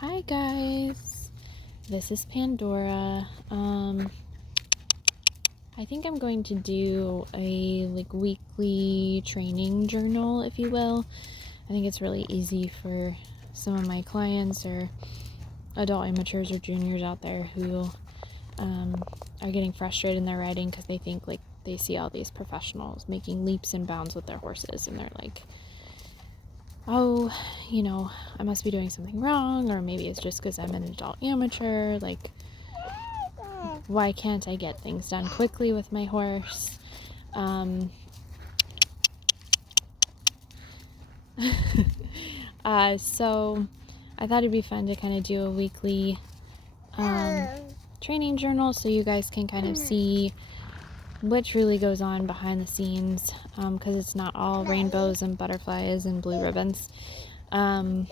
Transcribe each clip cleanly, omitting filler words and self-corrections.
Hi guys, this is Pandora. I think I'm going to do a weekly training journal, if you will. I think it's really easy for some of my clients or adult amateurs or juniors out there who are getting frustrated in their riding because they think they see all these professionals making leaps and bounds with their horses and they're like, oh, I must be doing something wrong, or maybe it's just because I'm an adult amateur, why can't I get things done quickly with my horse? So I thought it'd be fun to kind of do a weekly training journal so you guys can kind of see what truly goes on behind the scenes, because it's not all rainbows and butterflies and blue ribbons. So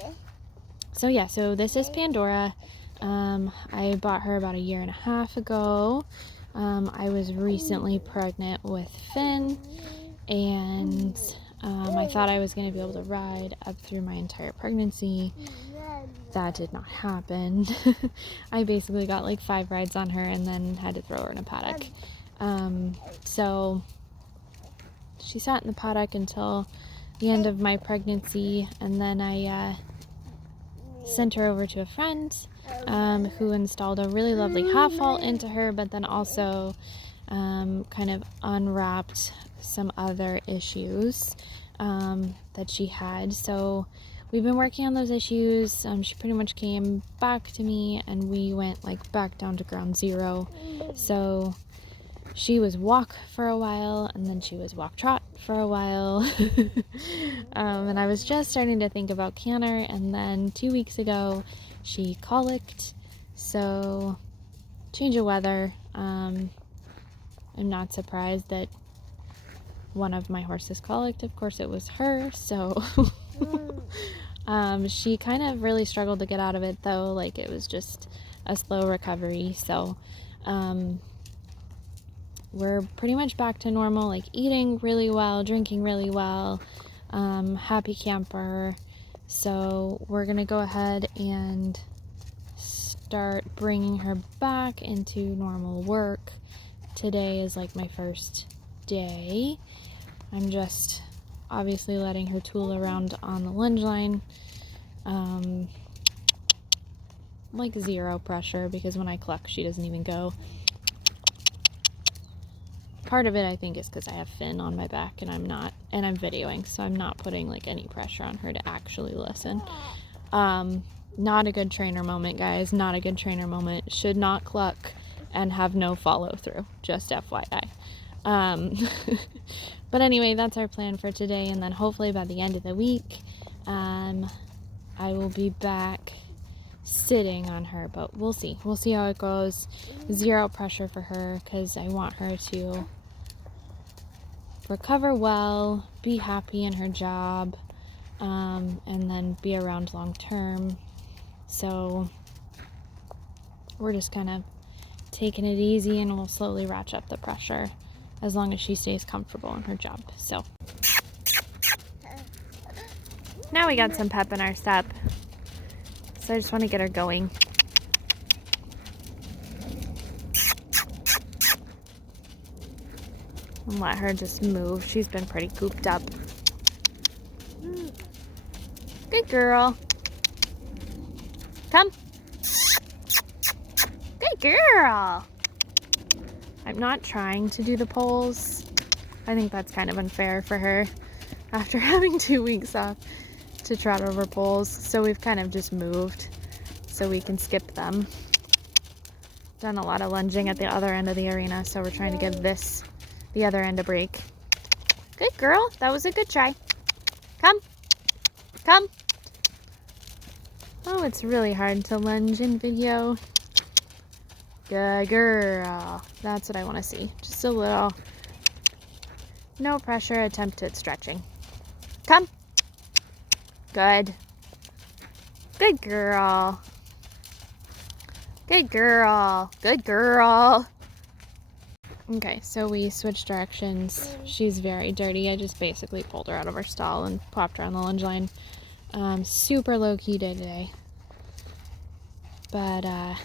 this is Pandora. I bought her about 1.5 years ago. I was recently pregnant with Finn, and I thought I was going to be able to ride up through my entire pregnancy. That did not happen. I basically got 5 rides on her and then had to throw her in a paddock. So she sat in the paddock until the end of my pregnancy, and then I sent her over to a friend who installed a really lovely half halt into her, but then also kind of unwrapped some other issues that she had. So we've been working on those issues. She pretty much came back to me and we went back down to ground zero. So she was walk for a while, and then she was walk trot for a while. And I was just starting to think about canter, and then 2 weeks ago she colicked. So change of weather. I'm not surprised that one of my horses colicked. Of course it was her. So she kind of really struggled to get out of it, though. It was just a slow recovery. So we're pretty much back to normal, eating really well, drinking really well, happy camper. So we're gonna go ahead and start bringing her back into normal work. Today is my first day. I'm just obviously letting her tool around on the lunge line. Zero pressure, because when I cluck she doesn't even go. Part of it, I think, is because I have Finn on my back and I'm videoing, so I'm not putting any pressure on her to actually listen. Not a good trainer moment, guys. Not a good trainer moment. Should not cluck and have no follow through. Just FYI. But anyway, that's our plan for today, and then hopefully by the end of the week, I will be back sitting on her, but we'll see. We'll see how it goes. Zero pressure for her, because I want her to recover well, be happy in her job, and then be around long term. So we're just kind of taking it easy, and we'll slowly ratchet up the pressure as long as she stays comfortable in her job. So now we got some pep in our step, so I just want to get her going. And let her just move. She's been pretty cooped up. Good girl. Come. Good girl. I'm not trying to do the poles. I think that's kind of unfair for her after having 2 weeks off to trot over poles. So we've kind of just moved so we can skip them. Done a lot of lunging at the other end of the arena, so we're trying to give the other end a break. Good girl. That was a good try. Come. Come. Oh, it's really hard to lunge in video. Good girl. That's what I want to see. Just a little, no pressure attempt at stretching. Come. Good. Good girl. Good girl. Good girl. Okay, so we switched directions. She's very dirty. I just basically pulled her out of her stall and popped her on the lunge line. Super low-key day today. But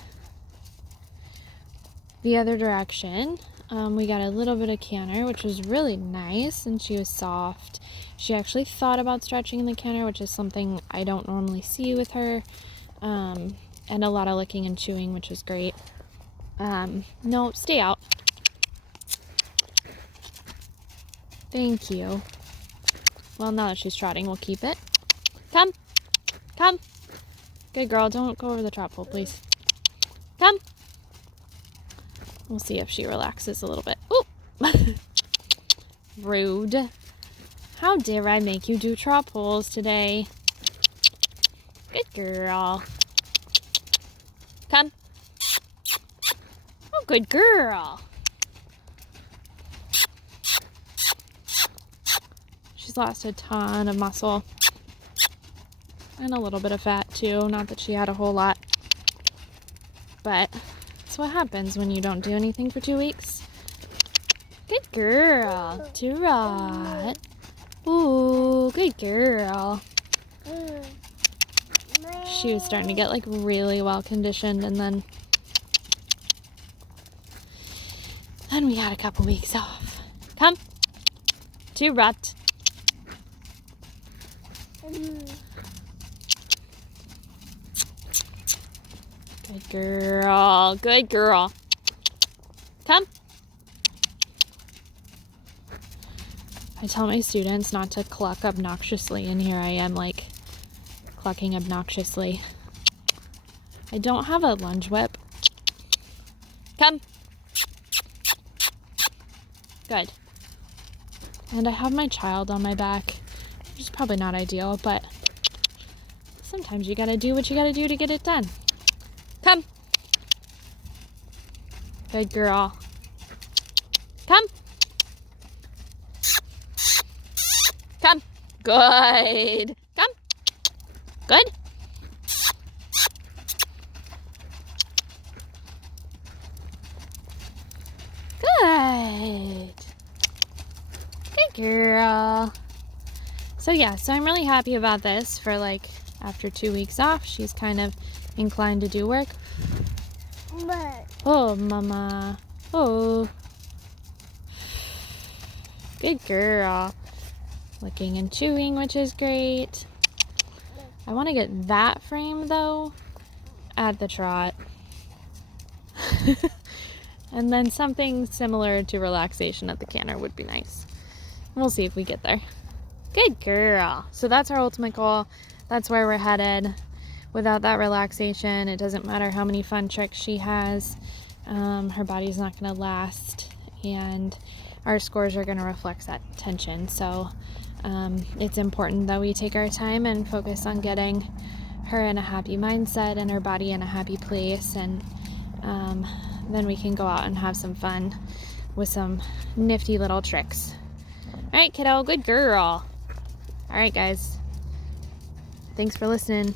the other direction, we got a little bit of canter, which was really nice, and she was soft. She actually thought about stretching the canter, which is something I don't normally see with her, and a lot of licking and chewing, which is great. No, stay out. Thank you. Well, now that she's trotting, we'll keep it. Come. Come. Good girl, don't go over the trot pole, please. Come. We'll see if she relaxes a little bit. Ooh. Rude. How dare I make you do trot poles today? Good girl. Come. Oh, good girl. She's lost a ton of muscle. And a little bit of fat too. Not that she had a whole lot. But that's what happens when you don't do anything for 2 weeks. Good girl. Trot. Ooh, good girl. She was starting to get like really well conditioned, and then we had a couple weeks off. Come. Trot. Good girl. Good girl. Come. I tell my students not to cluck obnoxiously, and here I am like clucking obnoxiously. I don't have a lunge whip. Come. Good. And I have my child on my back, which is probably not ideal, but sometimes you gotta do what you gotta do to get it done. Come. Good girl. Come. Come. Good. Come. Good. Good. Good girl. So I'm really happy about this. For like after 2 weeks off, she's kind of inclined to do work. Oh, mama. Oh. Good girl. Licking and chewing, which is great. I want to get that frame though at the trot. And then something similar to relaxation at the canter would be nice. We'll see if we get there. Good girl. So that's our ultimate goal. That's where we're headed. Without that relaxation, it doesn't matter how many fun tricks she has. Her body's not going to last, and our scores are going to reflect that tension. So it's important that we take our time and focus on getting her in a happy mindset and her body in a happy place, and then we can go out and have some fun with some nifty little tricks. All right, kiddo, good girl. All right, guys. Thanks for listening.